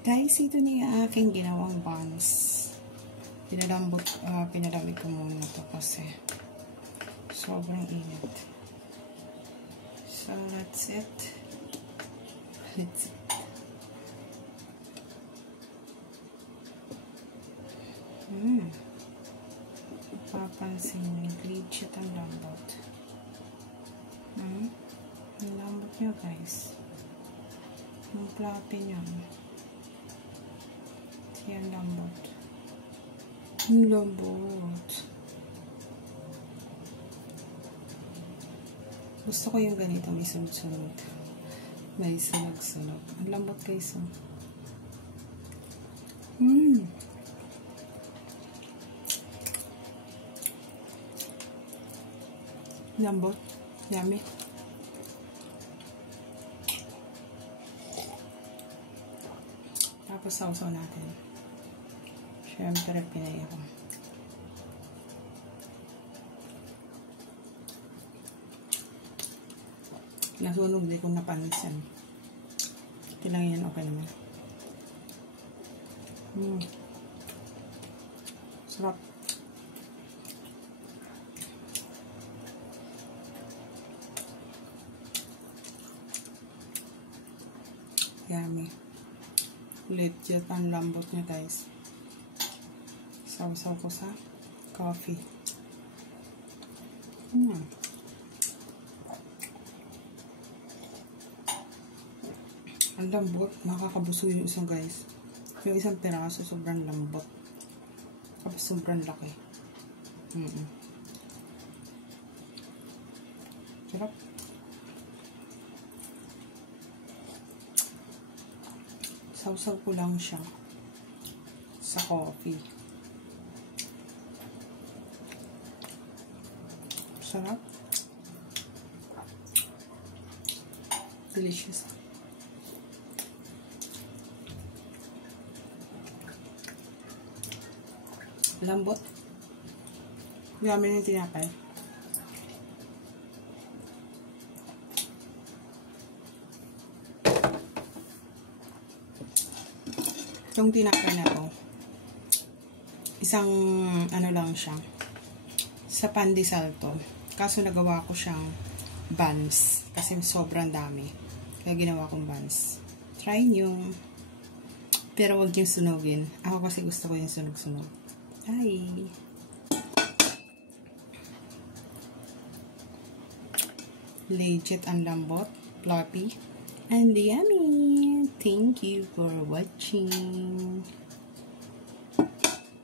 Guys, ito na yung aking ginawang buns. Pinalamig ko muna ito kasi sobrang init. So, that's it. Papansin nyo, legit ang lambot. Ang lambot nyo, guys. Ang fluffy nyo. Yan, lambot. Ang lambot. Gusto ko yung ganito, may sunod-sunod. May sunog-sunog. Ang lambot, guys. Lambot. Yummy. Tapos sausaw natin. Siyempre, pinay ako. Nasunog, di ko napansin. Ito lang yan, okay naman. Sarap. Yummy. Legit ang lambot niya, guys. Sausaw ko sa coffee. Ang lambot. Makakabuso yung isang, guys. Yung isang piraso, sobrang lambot. Tapos sobrang laki. Sarap. Sausaw ko lang siya sa coffee. Sarap. Delicious. Lambot. Yummy yung tinapay. Itong tinapay na to, isang ano lang siya, sa pandesal to. Kaso nagawa ko siyang buns kasi sobrang dami. Kaya ginawa kong buns. Try nyo. Pero wag yung sunugin. Ako kasi gusto ko yung sunog-sunog. Ay! Legit ang lambot, fluffy, and yummy! Thank you for watching.